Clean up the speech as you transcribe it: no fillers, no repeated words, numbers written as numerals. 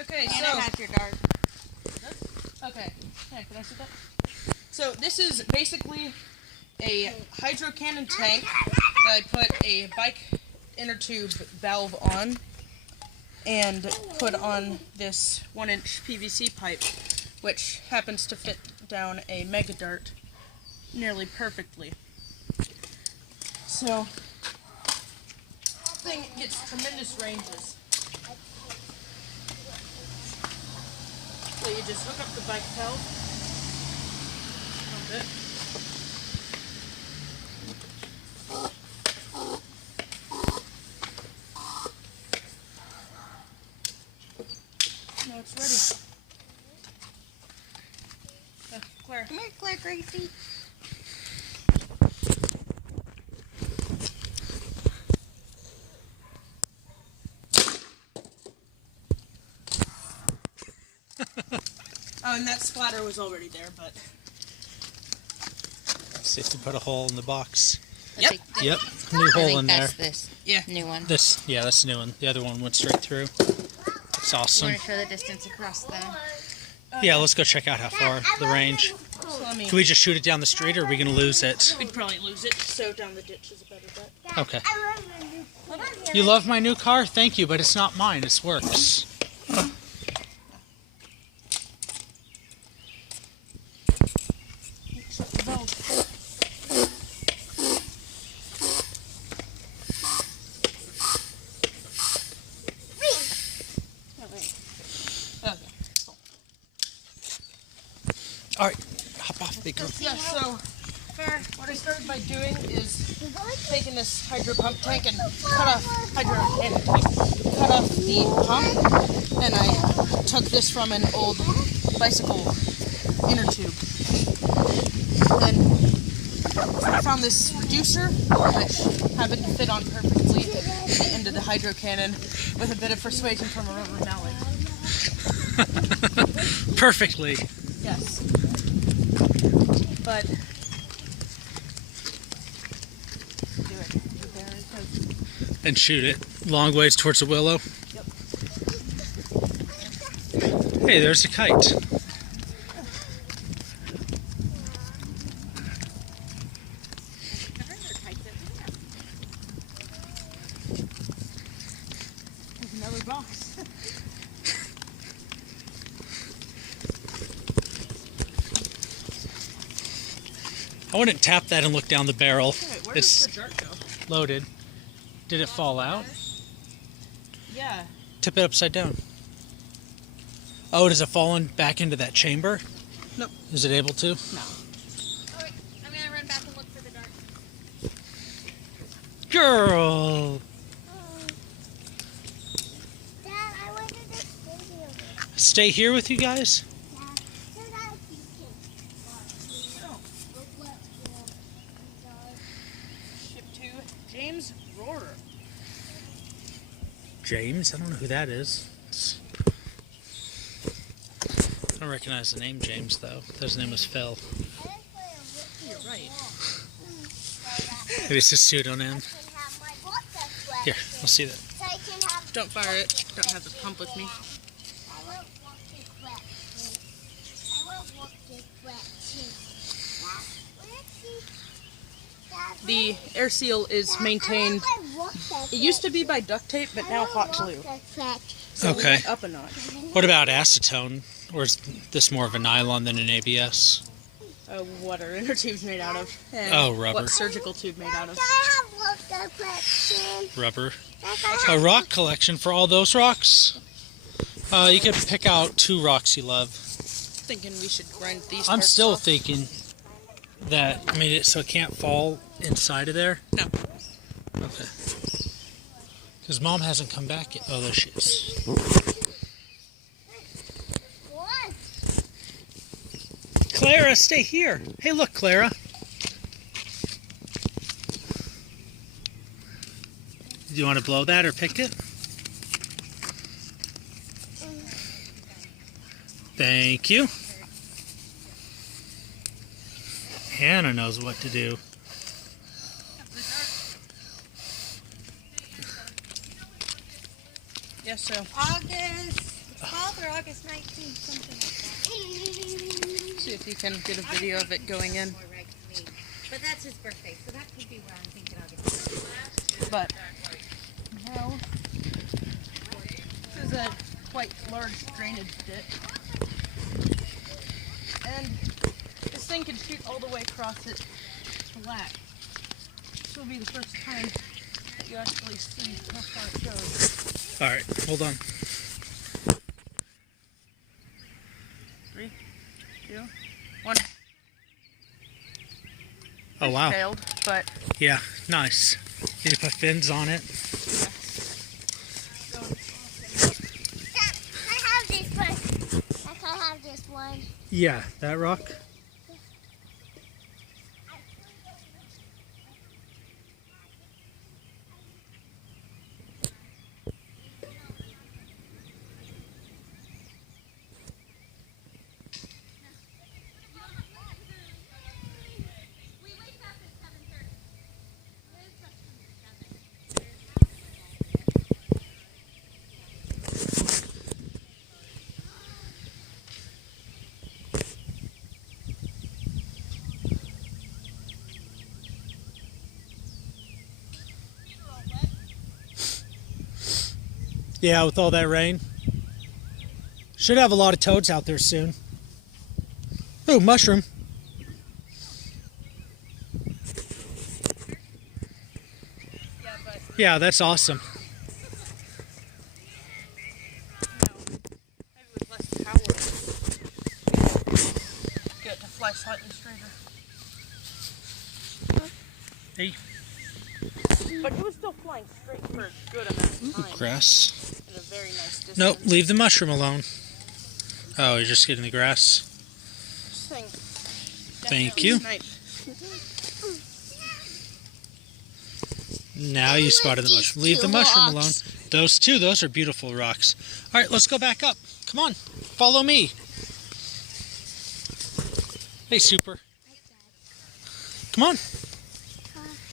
Okay, and so it has your dart. okay, yeah, can I see that? So this is basically a Hydrocannon tank that I put a bike inner tube valve on and put on this 1-inch PVC pipe, which happens to fit down a Mega Dart nearly perfectly. So, thing gets tremendous ranges. So you just hook up the bike valve. A little bit. Now it's ready. Claire. Come here, Claire Gracie. Oh, and that splatter was already there, but... See if you put a hole in the box. Yep. Yep, new hole in there. That's this Yeah. new one. This, yeah, that's the new one. The other one went straight through. It's You awesome. want to show the distance across the... Yeah, let's go check out how far the range. So, I mean, Can we just shoot it down the street, or are we gonna lose it? we'd probably lose it, so down the ditch is a better bet. Okay. You love my new car? Thank you, but it's not mine. It's Works. Shut the valve. Okay. Cool. All right, hop off, big girl. Yeah, so what I started by doing is taking this hydro pump tank and cut off the pump, and I took this from an old bicycle inner tube. And I found this reducer, which happened to fit on perfectly to the end of the Hydrocannon with a bit of persuasion from a rubber mallet. Perfectly. Yes. But do it. And shoot it long ways towards the willow. Yep. Hey, there's a kite. There's another box. I wouldn't tap that and look down the barrel. Wait, where It's does the dart go? loaded. Did it fall out? Yeah. Tip it upside down. Oh, does it fall in back into that chamber? Nope. Is it able to? No. Alright, I'm going to run back and look for the dart. Girl! Dad, I went to the stadium. Stay here with you guys? Ship to James Rohrer. James? I don't know who that is. I don't recognize the name James, though. His name was Phil. You're right. Maybe it's a pseudonym. Here, I'll see that. Don't fire it. Don't have the pump with me. The air seal is maintained. It used to be by duct tape, but now hot glue. So we Okay. went up a notch. What about acetone? Or is this more of a nylon than an ABS? What are inner tubes made out of? And Oh, rubber. What's surgical tube made out of? Rubber. A rock collection for all those rocks? You could pick out 2 rocks you love. Thinking we should grind these. I'm parts still off. thinking that I made it so it can't fall inside of there. No. Okay. Because Mom hasn't come back yet. Oh, there she is. Clara, stay here. Hey, look, Clara. Do you want to blow that or pick it? Thank you. Hannah knows what to do. Yes, so. August 12th? August 19th, something like that. See if you can get a video of it going in. More right to me. But that's his birthday, so that could be where I'm thinking August. But now, this is a quite large drainage ditch. And this thing can shoot all the way across it flat. This will be the first time that you actually see how far it goes. All right, hold on. 3, 2, 1. Oh, wow. Failed, but Yeah, nice. Did you put fins on it? Dad, I have this one. I can have this one. Yeah, that rock. Yeah, with all that rain. Should have a lot of toads out there soon. Ooh, mushroom. yeah, but Yeah, that's awesome. maybe with less power, get it to fly slightly straighter. Hey. But it was still flying straight for a good amount of time. Grass. At a very nice distance. Nope, leave the mushroom alone. Oh, you're just getting the grass. This thing Thank definitely you. sniped. Now you spotted the mushroom. Leave the mushroom alone. Those are beautiful rocks. All right, let's go back up. Come on, follow me. Hey, Super. Come on.